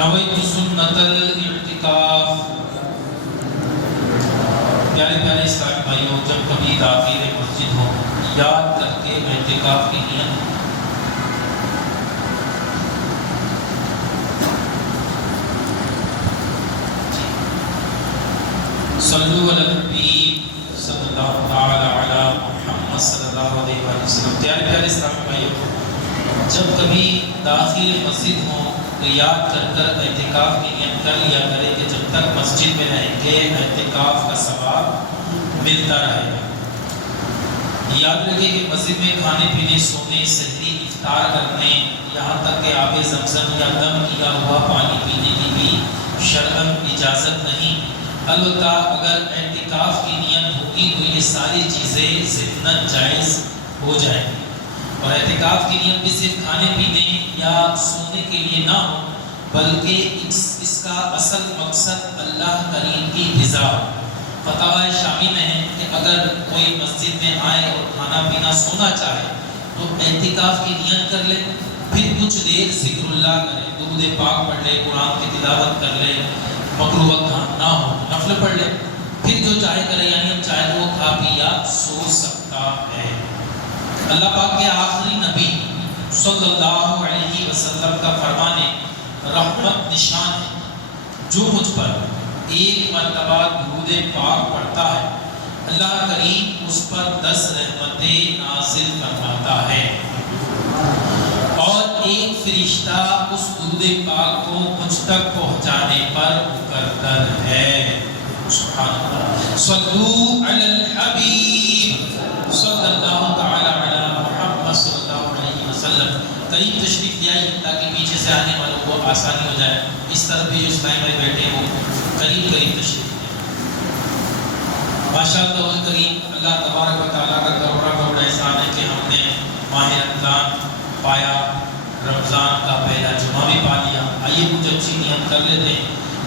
نویت سنت الاعتکاف۔ پیارے پیارے اسلامی بھائیوں، جب کبھی داخل مسجد ہو یاد کر کے اعتکاف کی نیت صلو علی الحبیب صلی اللہ تعالی علی محمد صلی اللہ علیہ وسلم۔ پیارے پیارے اسلامی بھائیوں، جب کبھی داخل مسجد ہو تو یاد کر اعتکاف کی نیت کر لیا کرے کہ جب تک مسجد میں رہیں گے اعتکاف کا ثواب ملتا رہے گا۔ یاد رکھیں کہ مسجد میں کھانے پینے، سونے، سحری، افطار کرنے، یہاں تک کہ آب زمزم یا دم کیا ہوا پانی پینے کی بھی شرعاً اجازت نہیں۔ البتہ اگر اعتکاف کی نیت ہوگی تو یہ ساری چیزیں ضمناً جائز ہو جائیں گی، اور اعتکاف کی نیت بھی صرف کھانے پینے یا سونے کے لیے نہ ہو، بلکہ اس کا اصل مقصد اللہ کریم کی رضا۔ فتاوی شامی میں ہے کہ اگر کوئی مسجد میں آئے اور کھانا پینا سونا چاہے تو اعتکاف کی نیت کر لے، پھر کچھ دیر ذکر اللہ کرے، درود پاک پڑھ لے، قرآن کی تلاوت کر لے، مکروہ کام نہ ہو نفل پڑھ لے، پھر جو چاہے کرے، یعنی اب چاہے تو وہ کھا پی یا سو سکتا ہے۔ اللہ پاک کے آخری نبی صلی اللہ علیہ وسلم کا فرمان رحمت نشان ہے، جو مجھ پر ایک مرتبہ درود پاک پڑھتا ہے اللہ کریم اس پر 10 رحمتیں نازل فرماتا ہے، اور ایک فرشتہ اس درود پاک کو مجھ تک پہنچانے پر مقرر ہے۔ سبحان اللہ۔ صلو علی الحبیب صلی اللہ تعالی علی محمد صلی اللہ علیہ وسلم۔ قریب تشریف لے آئیے تاکہ پیچھے سے آنے والوں کو آسانی ہو جائے۔ اس طرف بھی جو اسلامی بھائی بیٹھے ہیں وہ قریب تشریف لے آئیں۔ ماشاء اللہ کریم، اللہ تبارک و تعالیٰ کا کروڑا احسان ہے کہ ہم نے ماہ رمضان پایا، رمضان کا پہلا جمعہ بھی پا لیا۔ آئیے کچھ اچھی نیت کر لیتے ہیں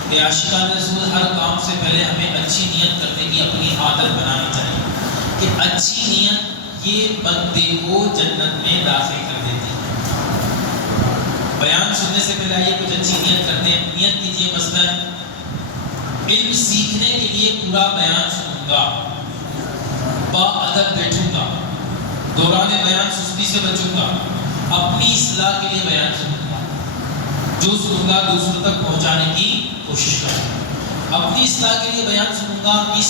کہ عاشقان رسول ہر کام سے پہلے ہمیں اچھی نیت کرنے کی اپنی عادت بنانی چاہیے، کہ اچھی نیت یہ بندے کو جنت میں داخل کر دیتی ہے۔ بیان سننے سے پہلے آئیے کچھ اچھی نیت کرتے ہیں۔ نیت کیجیے مثلا علم سیکھنے کے لیے پورا بیان سنوں گا، با ادب بیٹھوں گا، دوران بیان سستی سے بچوں گا، اپنی اصلاح کے لیے بیان سنوں گا، جو سنوں گا دوسروں تک پہنچانے کی کوشش کروں گا۔ اپنی اصلاح کے لیے بیان سنوں گا، اس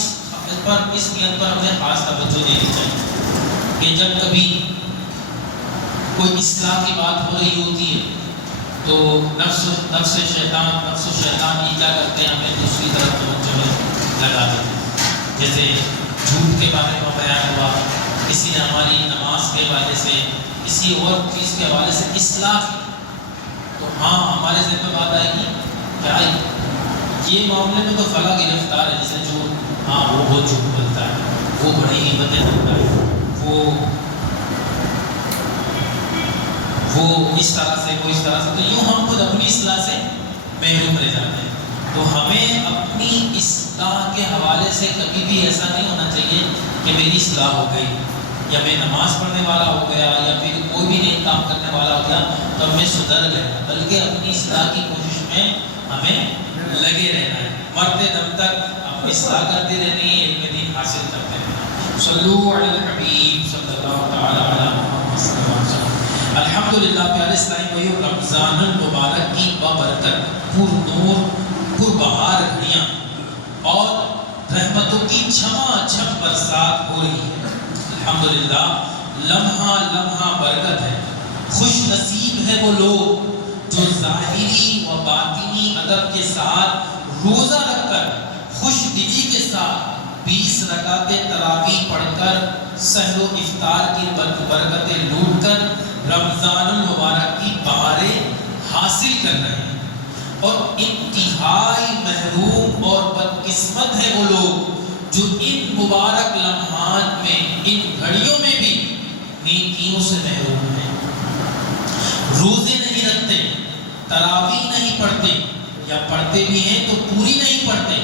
نیت پر ہمیں خاص توجہ دینی چاہیے کہ جب کبھی کوئی اصلاح کی بات ہو رہی ہوتی ہے تو نفس شیطان یہ کیا کرتے ہیں، ہمیں دوسری طرف توجہ لگا دیتے ہیں۔ جیسے جھوٹ کے بارے میں بیان ہوا، کسی نے ہماری نماز کے حوالے سے، کسی اور چیز کے حوالے سے اصلاح کی، تو ہاں ہمارے ذہن میں بات آئے گی کیا یہ معاملے میں تو فلاں گرفتار ہے، جیسے جو ہاں وہ بہت جھوٹ بولتا ہے، وہ بڑی ہمتیں کرتا ہے، وہ اس طرح سے، وہ اس طرح سے، تو یوں ہم خود اپنی اصلاح سے محروم رہ جاتے ہیں۔ تو ہمیں اپنی اصلاح کے حوالے سے کبھی بھی ایسا نہیں ہونا چاہیے کہ میری اصلاح ہو گئی، یا میں نماز پڑھنے والا ہو گیا، یا پھر کوئی بھی نیک کام کرنے والا ہو گیا تو میں سدھر گیا، بلکہ اپنی اصلاح کی کوشش میں ہمیں لگے رہنا ہے، مرتے دم تک اپنی اصلاح کرتے رہنی ہے، علم دین حاصل کرتے رہنا۔ صلو علی الحبیب صلی اللہ تعالی علی محمد صلی اللہ علیہ وسلم۔ الحمدللہ پیارے اسلامی بھائیو، رمضان المبارک کی بابرکت، پر نور، پر بہار گھڑیاں اور رحمتوں کی چھما چھم برسات ہو رہی ہے۔ الحمدللہ لمحہ لمحہ برکت ہے۔ خوش نصیب ہے وہ لوگ جو ظاہری و باطنی ادب کے ساتھ روزہ رکھ کر خوش دلی کے ساتھ 20 رکعتیں تراویح پڑھ کر سحر و افطار کی برکتیں لوٹ کر رمضان المبارک کی بہاریں حاصل کر رہے ہیں، اور انتہائی محروم اور بدقسمت ہے وہ لوگ جو ان مبارک لمحات میں، ان گھڑیوں میں بھی نیکیوں سے محروم ہیں، روزے نہیں رکھتے، تراویح نہیں پڑھتے، یا پڑھتے بھی ہیں تو پوری نہیں پڑھتے۔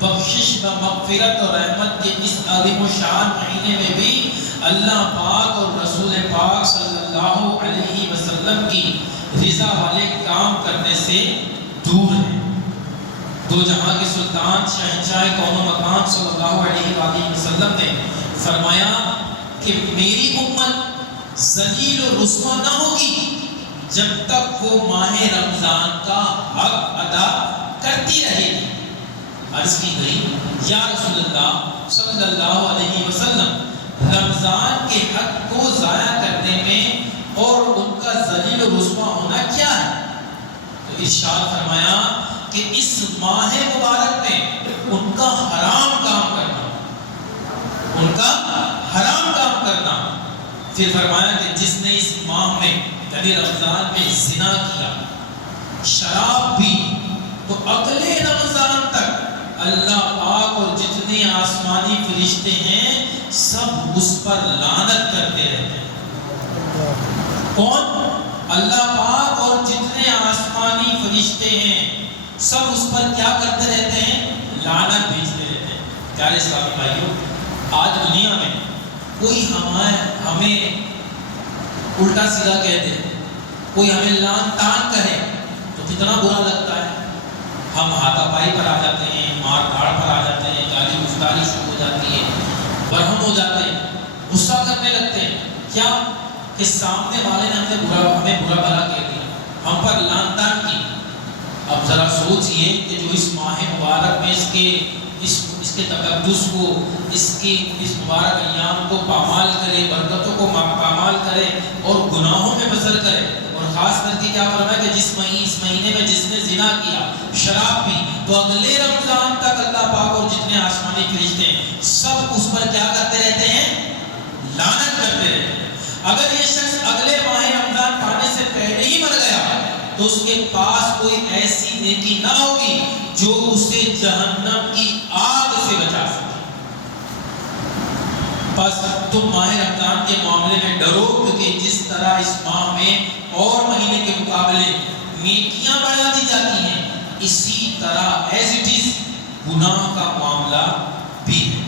بخشش و مغفرت اور رحمت کے اس عظیم و شان مہینے میں بھی اللہ پاک اور رسول پاک صلی اللہ علیہ وسلم کی رضا والے کام کرنے سے دور ہیں۔ دو جہاں کے سلطان شہنشاہ کون و مکان صلی اللہ علیہ وآلہ وسلم نے فرمایا کہ میری امت ذلیل و رسوا نہ ہوگی جب تک وہ ماہ رمضان کا حق ادا کرتی رہے گی۔ عرض کی گئی یا رسول اللہ صلی اللہ علیہ وسلم، رمضان کے حق کو ضائع کرنے میں اور ان کا ذلیل و رسوا ہونا کیا ہے؟ تو ارشاد فرمایا کہ اس ماہ مبارک میں ان کا حرام کام کرنا، ان کا حرام کام کرنا۔ پھر فرمایا کہ جس نے اس ماہ میں یعنی رمضان میں زنا کیا، شراب پی، تو اگلے رمضان تک اللہ پاک اور جتنے آسمانی فرشتے ہیں سب اس پر لعنت کرتے رہتے ہیں۔ کون؟ اللہ پاک اور جتنے آسمانی فرشتے ہیں سب اس پر کیا کرتے رہتے ہیں؟ لعنت بھیجتے رہتے ہیں۔ پیارے اسلامی بھائیوں، آج دنیا میں کوئی ہمیں الٹا سیدھا کہہ دے، کوئی ہمیں لعن تان کہے تو کتنا برا لگتا ہے۔ ہم ہاتھا پائی پر آ جاتے ہیں، مار دھاڑ پر آ جاتے ہیں، گالی گفتاری شروع ہو جاتی ہے، برہم ہو جاتے ہیں، غصہ کرنے لگتے ہیں۔ کیا کہ سامنے والے نے ہمیں برا بھلا کہہ دیا، ہم پر لعن تان کی۔ اب ذرا سوچئے کہ جو اس ماہ مبارک میں اس کے تقدس کو، اس مبارک ایام کو پامال کرے، برکتوں کو پامال کرے اور گناہوں میں بسر کرے، اور خاص کر کے کیا فرمایا کہ اس مہینے میں جس نے زنا کیا، شراب پی، تو اگلے رمضان تک اللہ پاک اور جتنے آسمانی فرشتے ہیں سب اس پر کیا کرتے رہتے ہیں؟ لعنت کرتے رہتے ہیں۔ اگر یہ شخص اگلے ماہ رمضان پانے سے پہلے ہی مر گیا تو اس کے پاس کوئی ایسی نیکی نہ ہوگی جو اسے جہنم کی آگ سے بچا سکے۔ بس تم ماہ رمضان کے معاملے میں ڈرو، کیونکہ جس طرح اس ماہ میں اور مہینے کے مقابلے نیکیاں بڑھا دی جاتی ہیں، اسی طرح ایز اٹ از گناہ کا معاملہ بھی ہے۔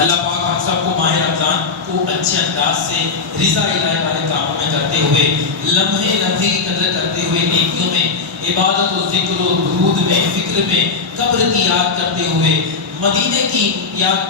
اللہ پاک ہم سب کو ماہ رمضان کو اچھے انداز سے رضا الہی والے کاموں میں کرتے ہوئے، لمحے لمحے کی قدر کرتے ہوئے، نیکیوں میں، عبادت و ذکر و درود میں، فکر میں، قبر کی یاد کرتے ہوئے، مدینے کی یاد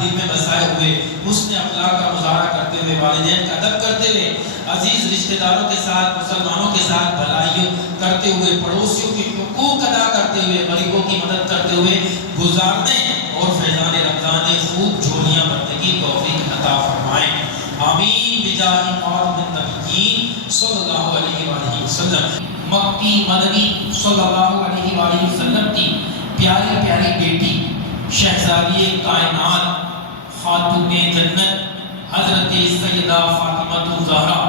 دل میں بسائے ہوئے، حسن اخلاق کا مظاہرہ کرتے ہوئے، والدین کا ادب کرتے ہوئے، عزیز رشتہ داروں کے ساتھ، مسلمانوں کے ساتھ بھلائی کرتے ہوئے، پڑوسیوں کے حقوق ادا کرتے ہوئے، غریبوں کی مدد کرتے ہوئے گزارنے اور فیضان رمضان خوب جھولیاں بھرنے کی توفیق عطا فرمائیں۔ آمین بجاہ خاتم النبیین صلی اللہ علیہ وآلہ وسلم۔ مکی مدنی صلی اللہ علیہ وآلہ وسلم کی پیاری پیاری بیٹی شہزادی کائنات خاتون جنت حضرت سیدہ فاطمہ الزہرا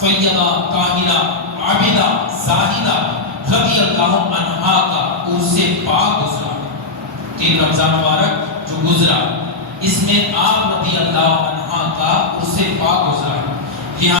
طیبہ طاہرہ عابدہ زاہدہ رضی اللہ عنہا کا عرس پاک گزرا۔ 3 رمضان مبارک جو گزرا، اس میں آپ رضی اللہ عنہا کا عرس پاک گزرا۔